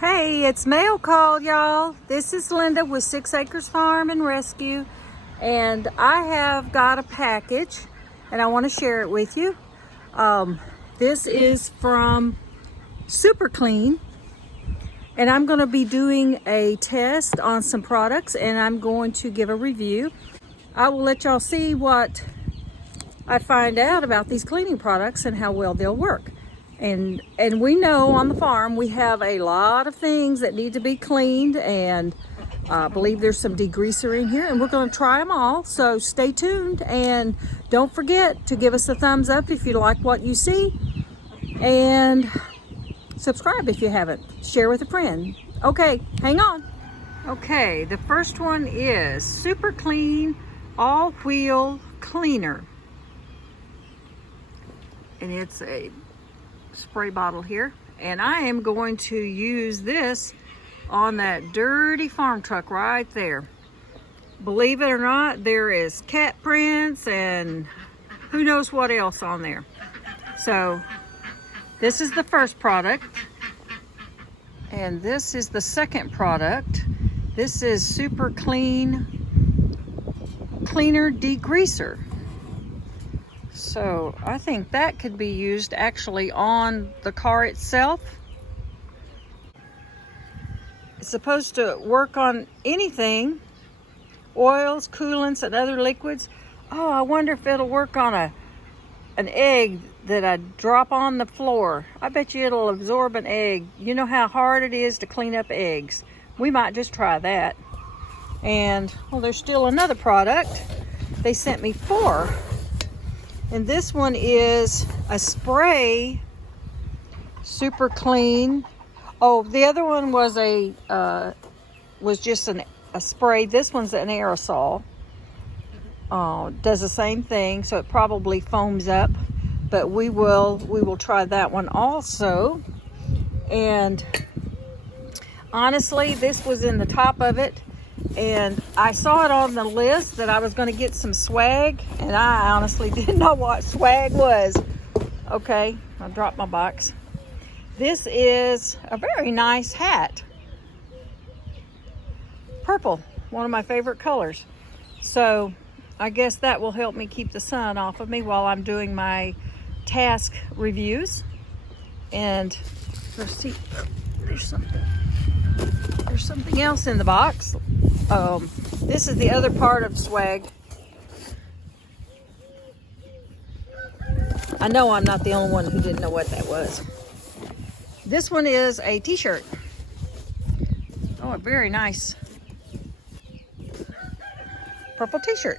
Hey, it's mail call, y'all. This is Linda with 6 Acres Farm and Rescue, and I have got a package and I want to share it with you. This is from Super Clean, and I'm going to be doing a test on some products and I'm going to give a review. I will let y'all see what I find out about these cleaning products and how well they'll work. And we know on the farm we have a lot of things that need to be cleaned, and I believe there's some degreaser in here, and we're going to try them all. So stay tuned, and don't forget to give us a thumbs up if you like what you see, and subscribe if you haven't. Share with a friend. Okay, hang on. Okay, the first one is Super Clean All-Wheel Cleaner, and it's a spray bottle here, and I am going to use this on that dirty farm truck right there. Believe it or not, there is cat prints and who knows what else on there. So this is the first product, and this is the second product. This is Super Clean Cleaner Degreaser. So I think that could be used actually on the car itself. It's supposed to work on anything, oils, coolants, and other liquids. Oh, I wonder if it'll work on an egg that I drop on the floor. I bet you it'll absorb an egg. You know how hard it is to clean up eggs. We might just try that. And, well, there's still another product. They sent me 4. And this one is a spray, Super Clean. Oh, the other one was just a spray. This one's an aerosol. Does the same thing, so it probably foams up. But we will try that one also. And honestly, this was in the top of it. And I saw it on the list that I was going to get some swag, and I honestly didn't know what swag was. Okay, I dropped my box. This is a very nice hat. Purple, one of my favorite colors. So I guess that will help me keep the sun off of me while I'm doing my task reviews. And let's see, there's something else in the box. This is the other part of swag. I know I'm not the only one who didn't know what that was. This one is a t-shirt. Oh, a very nice purple t-shirt.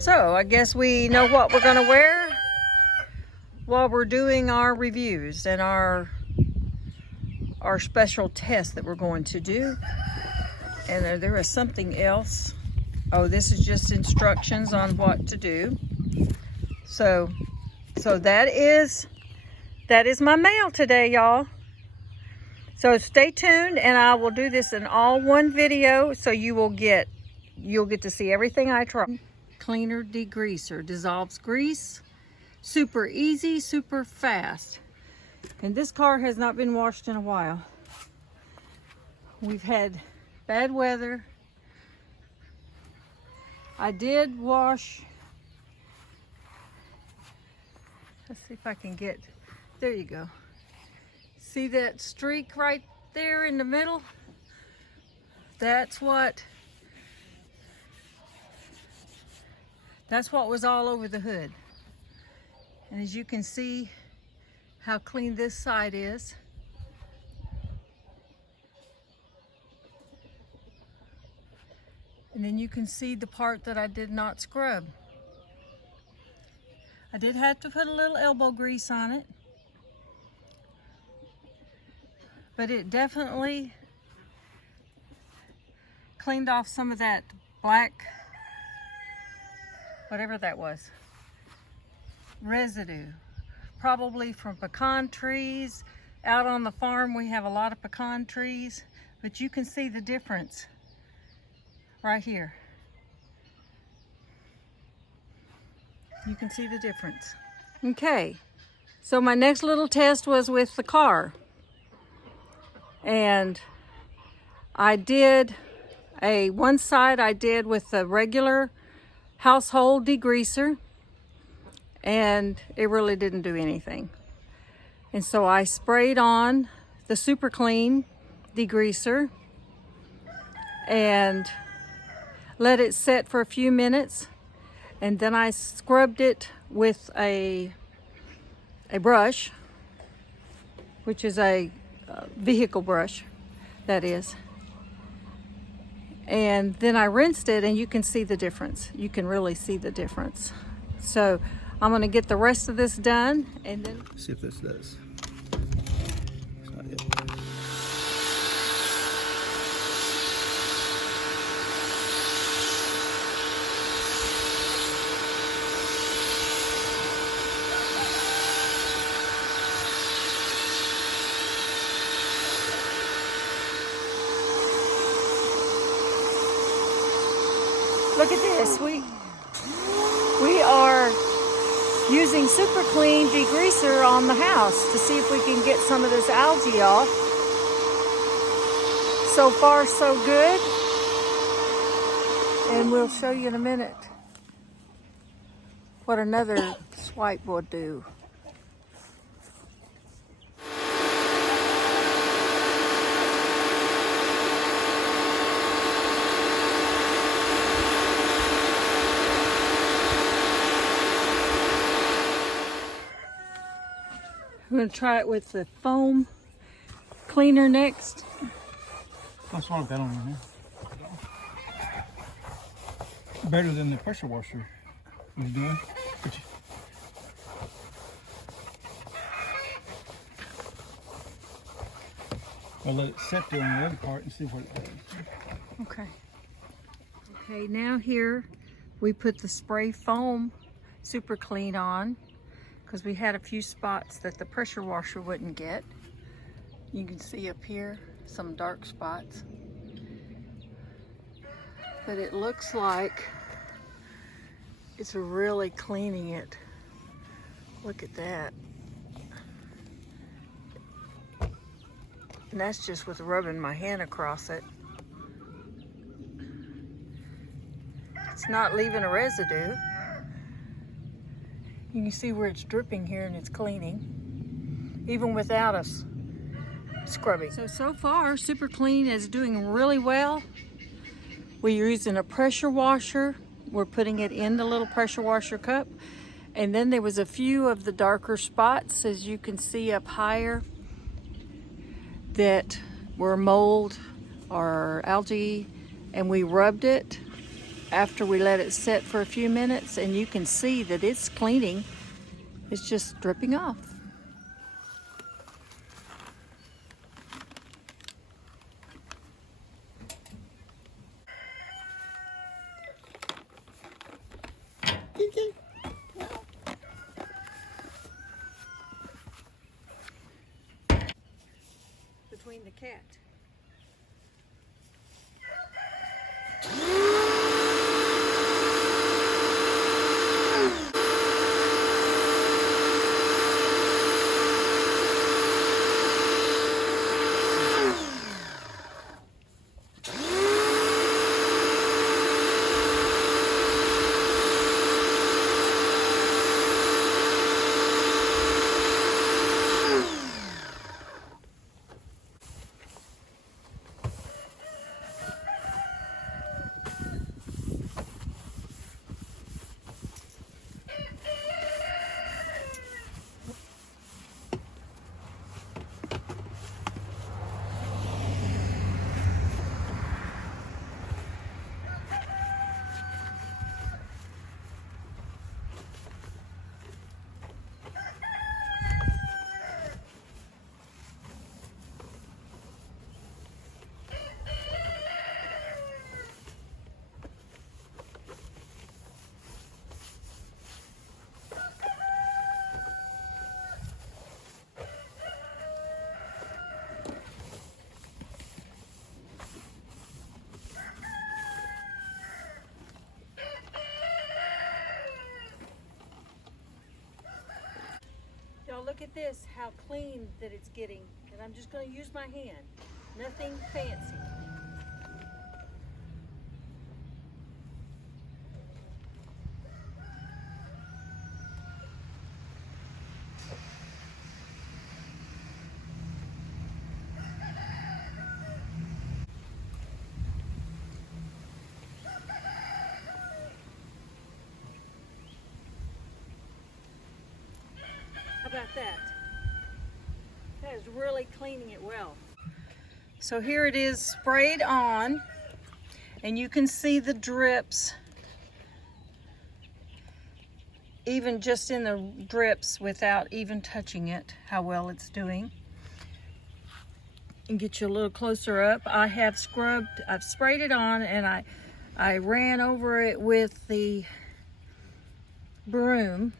So I guess we know what we're going to wear while we're doing our reviews and our special test that we're going to do. And there is something else. Oh, this is just instructions on what to do. So that is my mail today, y'all. So stay tuned, and I will do this in all one video, so you'll get to see everything I try. Cleaner Degreaser dissolves grease, super easy, super fast. And this car has not been washed in a while. We've had bad weather. I did wash. Let's see if I can get, there you go. See that streak right there in the middle? That's what was all over the hood. And as you can see how clean this side is. And then you can see the part that I did not scrub. I did have to put a little elbow grease on it, but it definitely cleaned off some of that black, whatever that was, residue. Probably from pecan trees. Out on the farm we have a lot of pecan trees, but you can see the difference right here. You can see the difference. Okay, so my next little test was with the car. And I did one side I did with the regular household degreaser, and it really didn't do anything. And so I sprayed on the Super Clean degreaser and let it set for a few minutes, and then I scrubbed it with a brush, which is a vehicle brush, that is. And then I rinsed it, and you can see the difference. You can really see the difference. So I'm going to get the rest of this done, and then see if this does. It's not yet. look at this. We are using Super Clean degreaser on the house to see if we can get some of this algae off. So far, so good. And we'll show you in a minute what another swipe will do. I'm going to try it with the foam cleaner next. That's what I've got on there. Better than the pressure washer was doing. I'll let it set there on the other part and see what it does. Okay. Okay, now here we put the spray foam Super Clean on, because we had a few spots that the pressure washer wouldn't get. You can see up here some dark spots. But it looks like it's really cleaning it. Look at that. And that's just with rubbing my hand across it. It's not leaving a residue. You can see where it's dripping here, and it's cleaning, even without us scrubbing. So far, Super Clean is doing really well. We're using a pressure washer. We're putting it in the little pressure washer cup. And then there was a few of the darker spots, as you can see up higher, that were mold or algae, and we rubbed it after we let it set for a few minutes, and you can see that it's cleaning. It's just dripping off. Between the cat. Y'all look at this, how clean that it's getting. And I'm just going to use my hand. Nothing fancy. How about that? That is really cleaning it well. So here it is sprayed on, and you can see the drips, even just in the drips without even touching it, how well it's doing. And get you a little closer up. I've sprayed it on, and I ran over it with the broom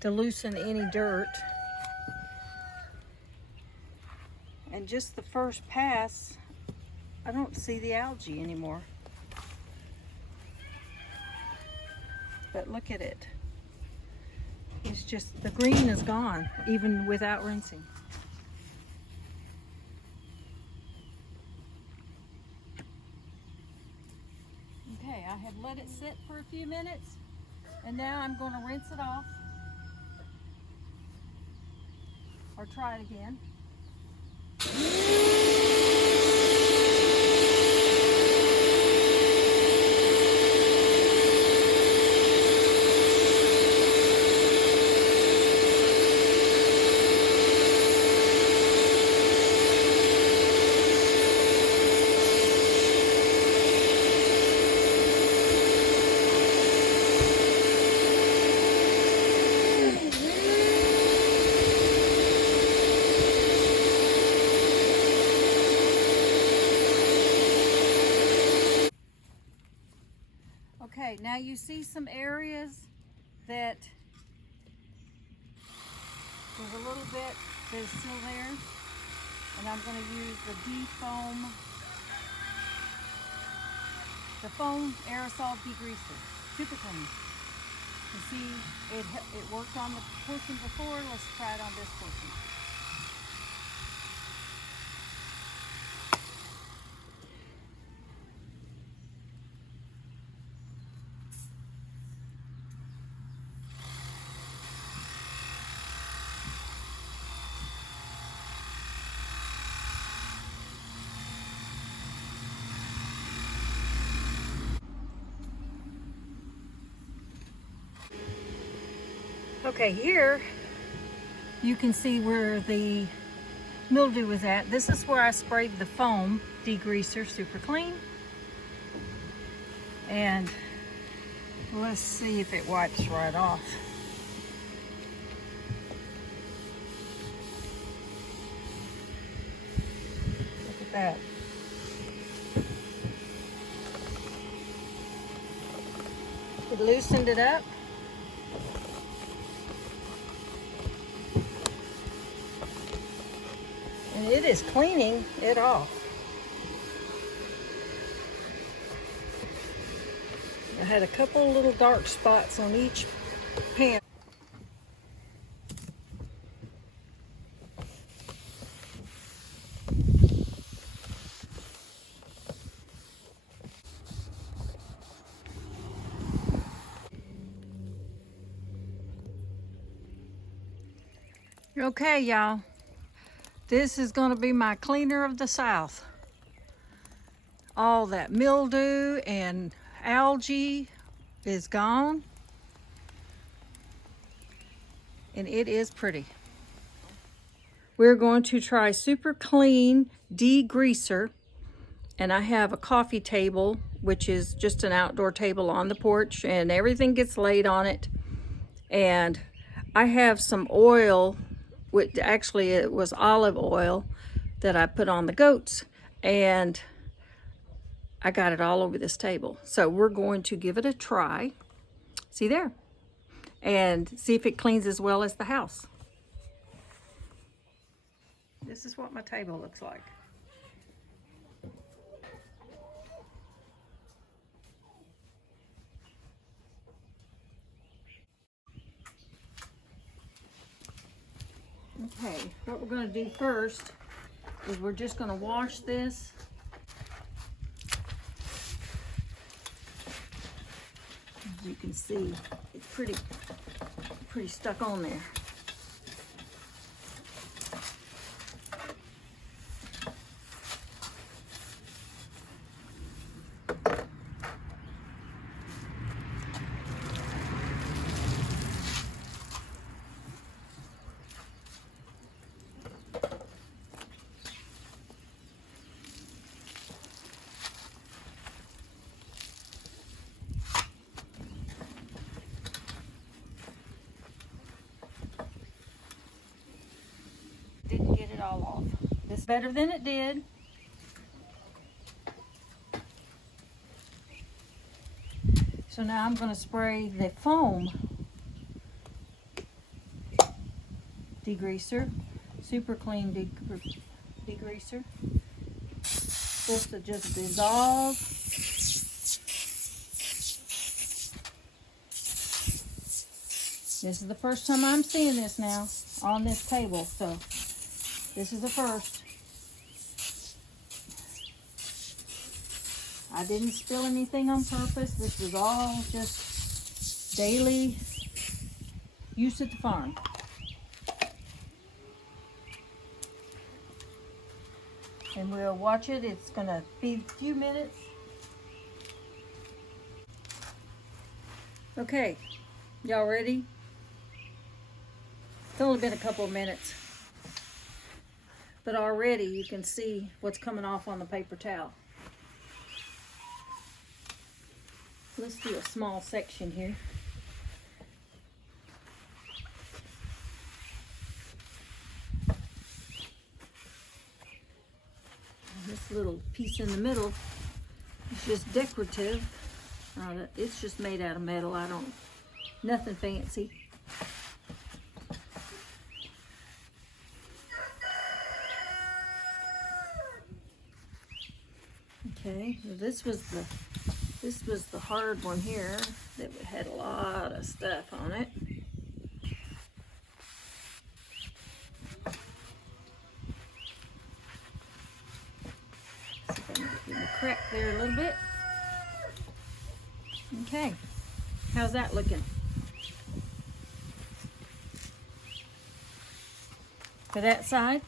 to loosen any dirt. And just the first pass, I don't see the algae anymore. But look at it. It's just, the green is gone, even without rinsing. Okay, I have let it sit for a few minutes, and now I'm going to rinse it off, or try it again. Okay, now you see some areas that there's a little bit that is still there, and I'm going to use the foam aerosol degreaser, super clean. You see, it worked on the portion before. Let's try it on this portion. Okay, here you can see where the mildew was at. This is where I sprayed the foam degreaser, super clean. And let's see if it wipes right off. Look at that. It loosened it up. And it is cleaning it off. I had a couple little dark spots on each pan. Okay, y'all. This is going to be my cleaner of the South. All that mildew and algae is gone. And it is pretty. We're going to try Super Clean Degreaser. And I have a coffee table, which is just an outdoor table on the porch, and everything gets laid on it. And I have some oil, which actually it was olive oil that I put on the goats, and I got it all over this table. So we're going to give it a try. See there? And see if it cleans as well as the house. This is what my table looks like. Okay, what we're going to do first is we're just going to wash this. As you can see, it's pretty stuck on there. Didn't get it all off. It's better than it did. So now I'm going to spray the foam degreaser, super clean degreaser. Supposed to just dissolve. This is the first time I'm seeing this now on this table, so this is the first. I didn't spill anything on purpose. This was all just daily use at the farm. And we'll watch it. It's gonna be a few minutes. Okay, y'all ready? It's only been a couple of minutes, but already you can see what's coming off on the paper towel. Let's do a small section here. This little piece in the middle is just decorative. It's just made out of metal. Nothing fancy. Okay, so this was the hard one here that had a lot of stuff on it. See if I can get the crack there a little bit. Okay, how's that looking? For that side.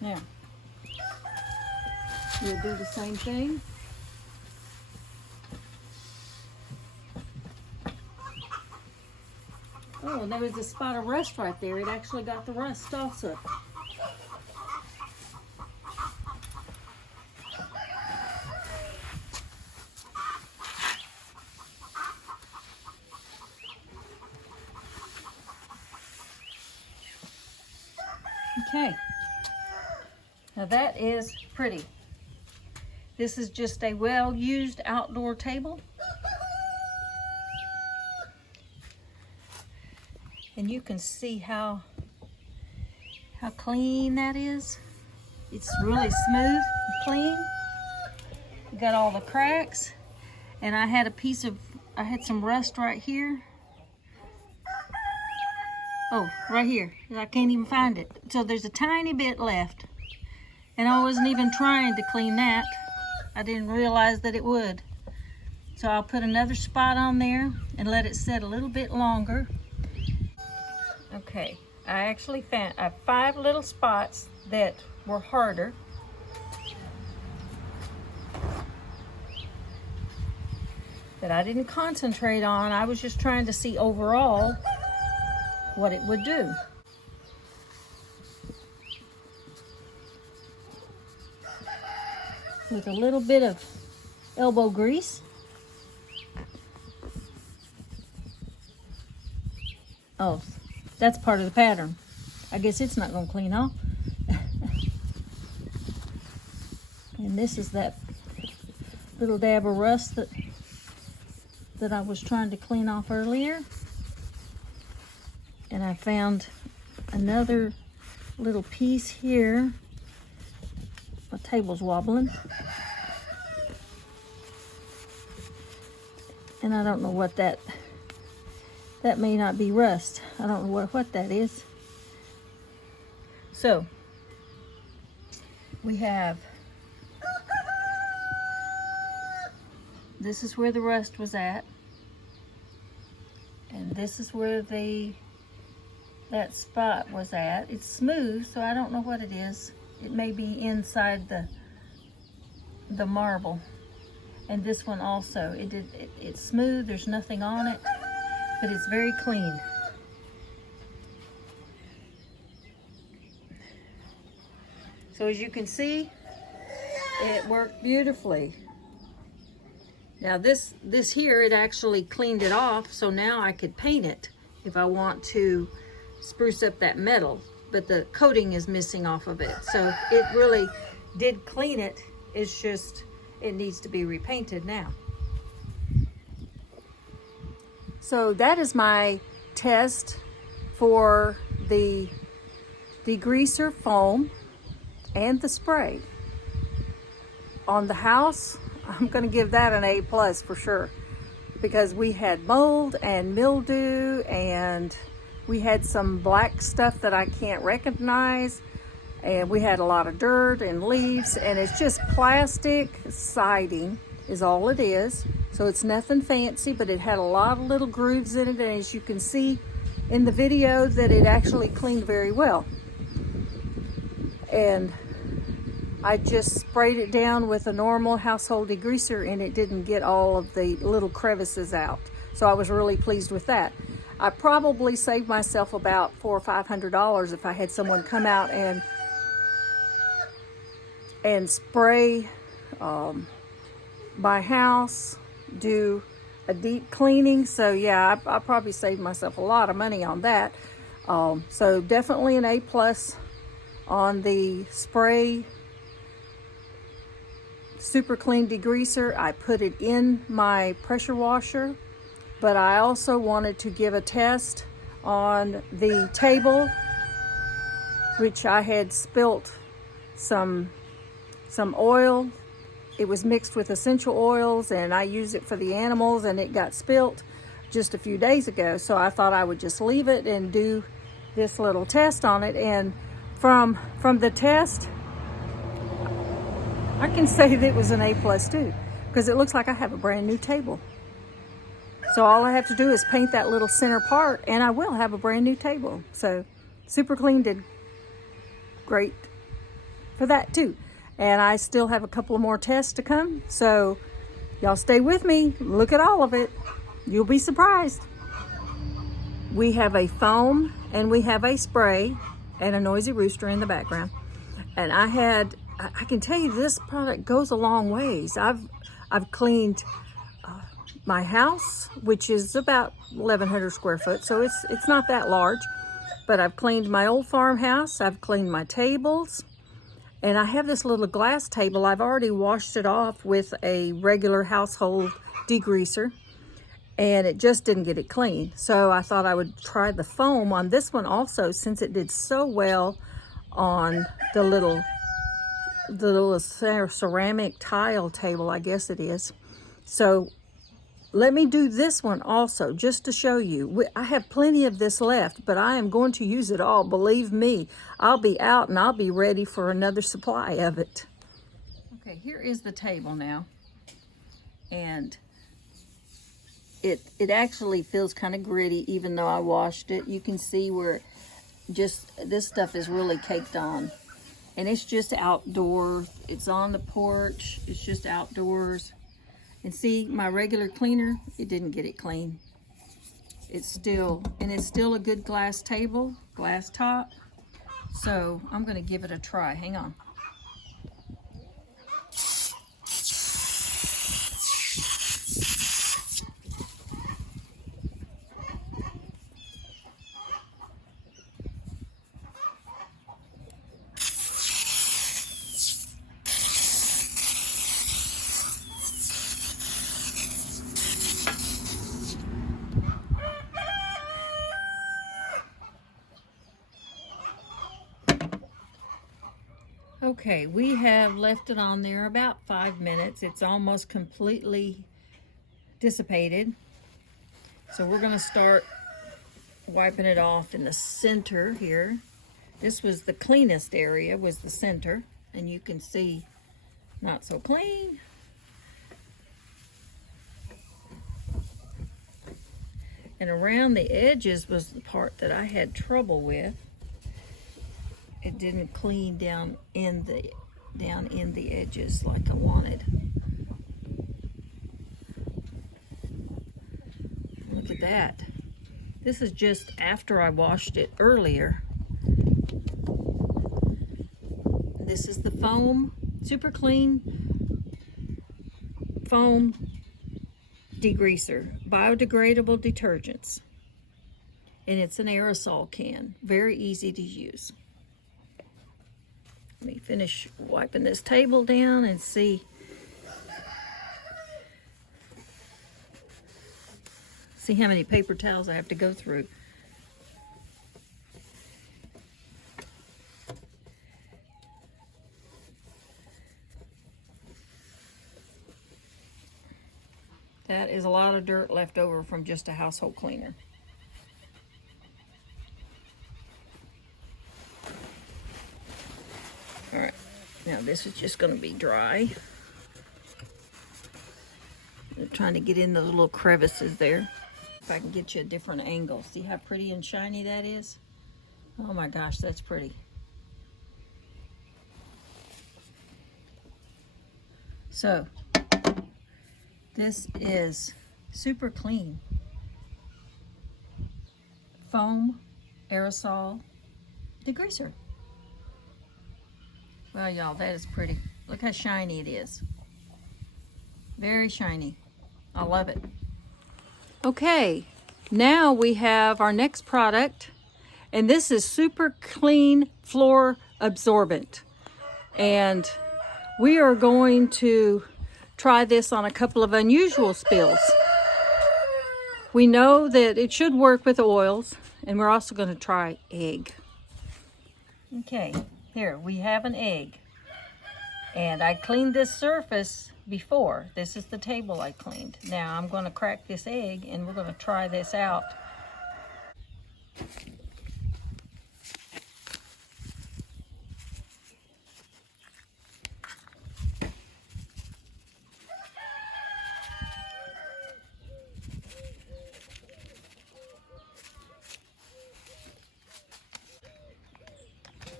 Now, we'll do the same thing. Oh, and there was a spot of rust right there. It actually got the rust also. Okay, now that is pretty. This is just a well-used outdoor table. And you can see how clean that is. It's really smooth and clean. You got all the cracks. And I had some rust right here. Oh, right here. I can't even find it. So there's a tiny bit left. And I wasn't even trying to clean that. I didn't realize that it would. So I'll put another spot on there and let it set a little bit longer. Okay, I actually found 5 little spots that were harder. That I didn't concentrate on. I was just trying to see overall what it would do. With a little bit of elbow grease. Oh, that's part of the pattern. I guess it's not going to clean off. And this is that little dab of rust that I was trying to clean off earlier. And I found another little piece here. My table's wobbling. And I don't know what that may not be rust. I don't know what that is. So, we have, this is where the rust was at. And this is where that spot was at. It's smooth, so I don't know what it is. It may be inside the marble. And this one also, it's smooth, there's nothing on it, but it's very clean. So as you can see, it worked beautifully. Now this here, it actually cleaned it off, so now I could paint it if I want to spruce up that metal, but the coating is missing off of it. So it really did clean it. It's just, it needs to be repainted now. So that is my test for the degreaser foam and the spray. On the house, I'm gonna give that an A+ for sure, because we had mold and mildew and we had some black stuff that I can't recognize, and we had a lot of dirt and leaves, and it's just plastic siding is all it is. So it's nothing fancy, but it had a lot of little grooves in it, and as you can see in the video that it actually cleaned very well. And I just sprayed it down with a normal household degreaser, and it didn't get all of the little crevices out. So I was really pleased with that. I probably saved myself about $400 or $500 if I had someone come out and spray my house, do a deep cleaning. So yeah, I probably saved myself a lot of money on that. So definitely an A+ on the spray super clean degreaser. I put it in my pressure washer, but I also wanted to give a test on the table, which I had spilt some oil. It was mixed with essential oils, and I use it for the animals, and it got spilt just a few days ago. So I thought I would just leave it and do this little test on it. And from the test, I can say that it was an A+ too, because it looks like I have a brand new table. So all I have to do is paint that little center part, and I will have a brand new table. So Super Clean did great for that too. And I still have a couple of more tests to come. So y'all stay with me, look at all of it. You'll be surprised. We have a foam and we have a spray and a noisy rooster in the background. And I can tell you this product goes a long ways. I've cleaned my house, which is about 1,100 square foot, so it's not that large. But I've cleaned my old farmhouse, I've cleaned my tables, and I have this little glass table. I've already washed it off with a regular household degreaser, and it just didn't get it clean. So I thought I would try the foam on this one also, since it did so well on the little ceramic tile table, I guess it is. So let me do this one also, just to show you. I have plenty of this left, but I am going to use it all. Believe me, I'll be out and I'll be ready for another supply of it. Okay, here is the table now. And it actually feels kind of gritty, even though I washed it. You can see where just this stuff is really caked on. And it's just outdoors. It's on the porch. It's just outdoors. And see, my regular cleaner, it didn't get it clean. It's still a good glass table, glass top. So I'm gonna give it a try. Hang on. Okay, we have left it on there about 5 minutes. It's almost completely dissipated. So we're gonna start wiping it off in the center here. This was the cleanest area, was the center. and you can see not so clean. And around the edges was the part that I had trouble with. It didn't clean down in the edges like I wanted. Look at that. This is just after I washed it earlier. This is the foam, super clean foam degreaser, biodegradable detergents. And it's an aerosol can, very easy to use. Let me finish wiping this table down and see how many paper towels I have to go through. That is a lot of dirt left over from just a household cleaner. All right, now this is just going to be dry. I'm trying to get in those little crevices there. If I can get you a different angle. See how pretty and shiny that is? Oh my gosh, that's pretty. So, this is super clean foam aerosol degreaser. Well, y'all, that is pretty. Look how shiny it is. Very shiny. I love it. Okay, now we have our next product, and this is super clean floor absorbent. And we are going to try this on a couple of unusual spills. We know that it should work with oils, and we're also going to try egg. Okay, here we have an egg. And I cleaned this surface before. This is the table I cleaned. Now I'm going to crack this egg and we're going to try this out.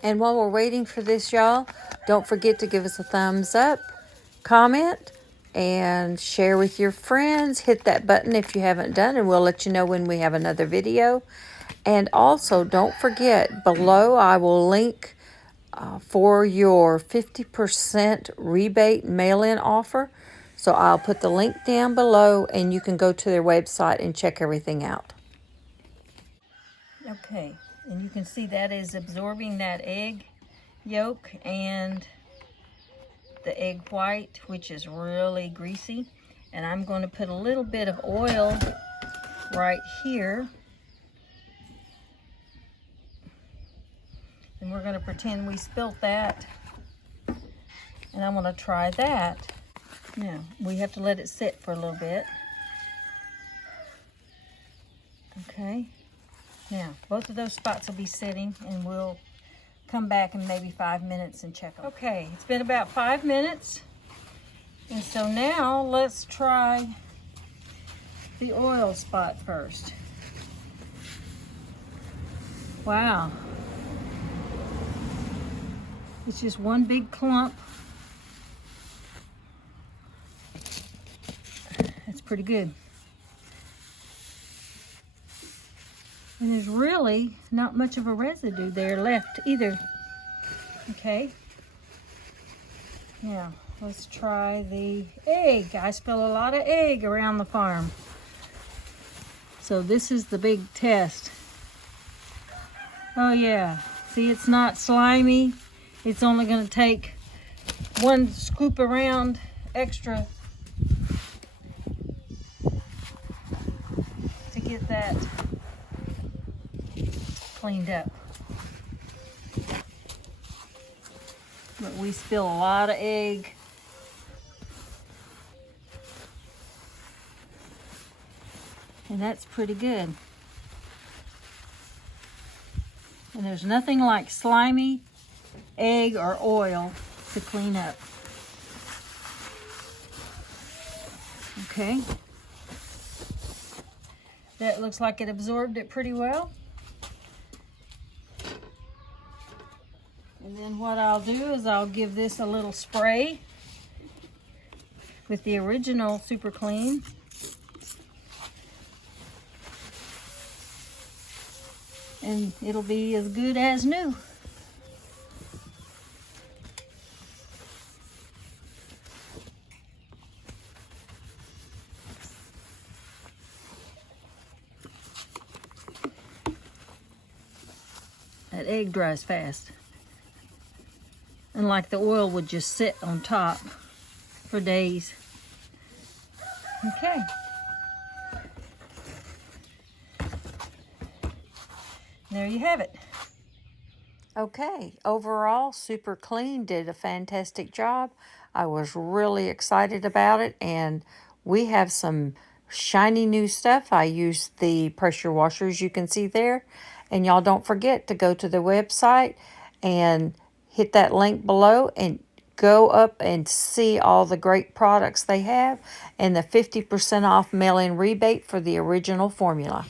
And while we're waiting for this, y'all, don't forget to give us a thumbs up, comment, and share with your friends. Hit that button if you haven't done, and we'll let you know when we have another video. And also, don't forget, below I will link for your 50% rebate mail-in offer. So I'll put the link down below, and you can go to their website and check everything out. Okay, and you can see that is absorbing that egg yolk and the egg white, which is really greasy. And I'm going to put a little bit of oil right here. And we're going to pretend we spilt that. And I'm going to try that. Now, we have to let it sit for a little bit. Okay. Now, both of those spots will be sitting, and we'll come back in maybe 5 minutes and check them. Okay, it's been about 5 minutes. And so now let's try the oil spot first. Wow. It's just one big clump. That's pretty good. And there's really not much of a residue there left either. Okay. Now, let's try the egg. I spill a lot of egg around the farm. So this is the big test. Oh yeah. See, it's not slimy. It's only going to take one scoop around extra to get that cleaned up. But we spill a lot of egg. And that's pretty good. And there's nothing like slimy egg or oil to clean up. Okay. That looks like it absorbed it pretty well. And then what I'll do is I'll give this a little spray with the original Super Clean. And it'll be as good as new. That egg dries fast. Unlike the oil would just sit on top for days. Okay. There you have it. Okay, overall, Super Clean did a fantastic job. I was really excited about it, and we have some shiny new stuff. I used the pressure washers you can see there. And y'all don't forget to go to the website and hit that link below and go up and see all the great products they have and the 50% off mail-in rebate for the original formula.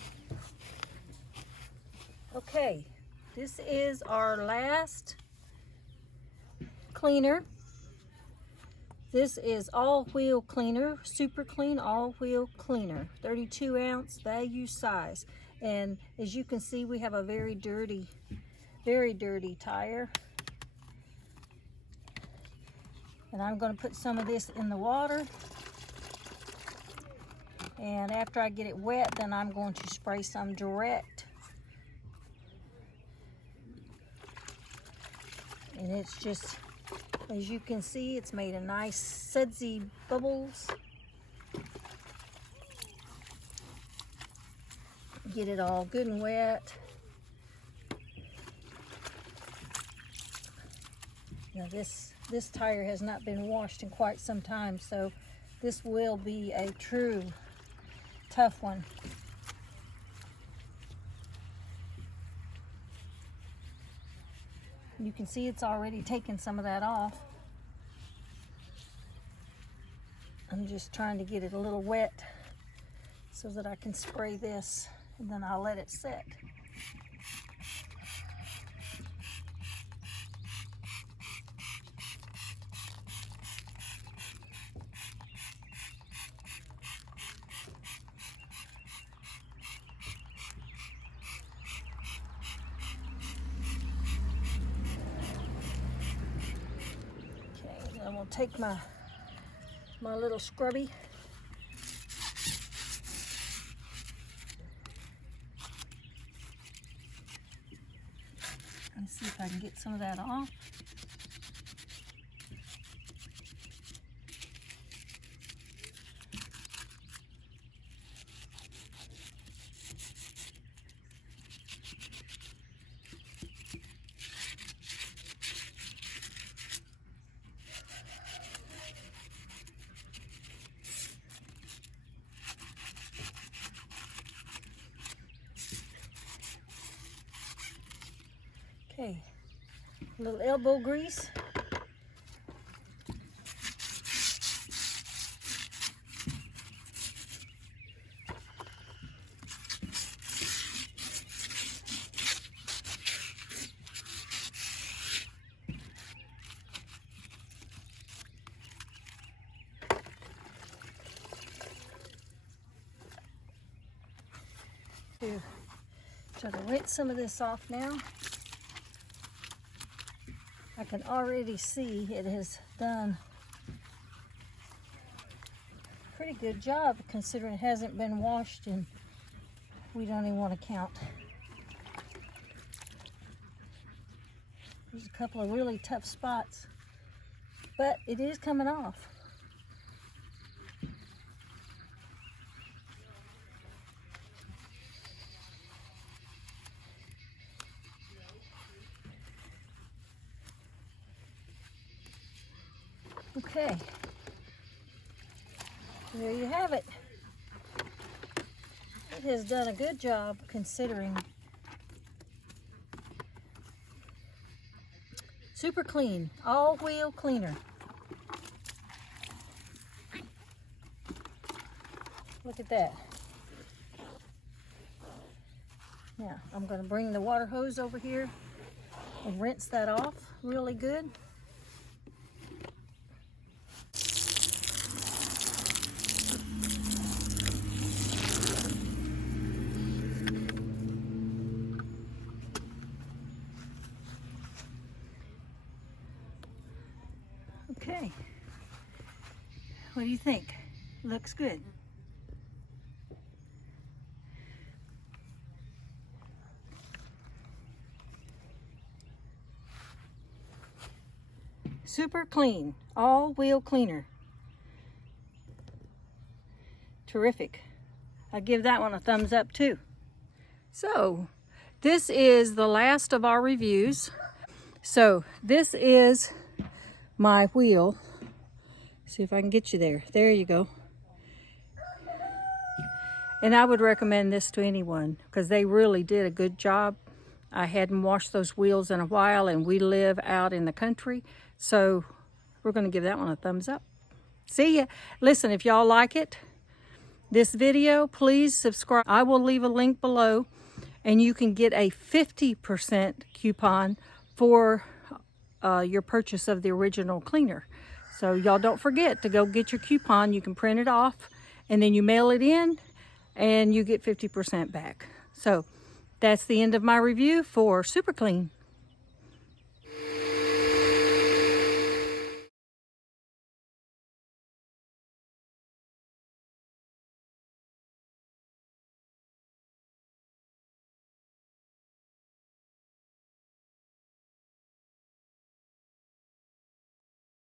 Okay, this is our last cleaner. This is all-wheel cleaner, Super Clean all-wheel cleaner, 32 ounce value size. And as you can see, we have a very dirty tire. And I'm going to put some of this in the water. And after I get it wet, then I'm going to spray some direct. And it's just, as you can see, it's made a nice sudsy bubbles. Get it all good and wet. Now this tire has not been washed in quite some time, so this will be a true tough one. You can see it's already taken some of that off. I'm just trying to get it a little wet so that I can spray this, and then I'll let it set. Okay, then we'll take my little scrubby. Let's see if I can get some of that off. Okay, a little elbow grease. Try to rinse some of this off now. I can already see it has done a pretty good job considering it hasn't been washed, and we don't even want to count. There's a couple of really tough spots, but it is coming off. Okay, there you have it. It has done a good job considering. Super clean, all-wheel cleaner. Look at that. Now, I'm going to bring the water hose over here and rinse that off really good. Okay. What do you think? Looks good. Super clean, all-wheel cleaner. Terrific. I give that one a thumbs up too. So, this is the last of our reviews. So, this is my wheel. See if I can get you there. There you go. And I would recommend this to anyone because they really did a good job. I hadn't washed those wheels in a while, and we live out in the country. So we're going to give that one a thumbs up. See ya. Listen, if y'all like this video, please subscribe. I will leave a link below, and you can get a 50% coupon for your purchase of the original cleaner. So y'all don't forget to go get your coupon. You can print it off, and then you mail it in, and you get 50% back. So that's the end of my review for Super Clean.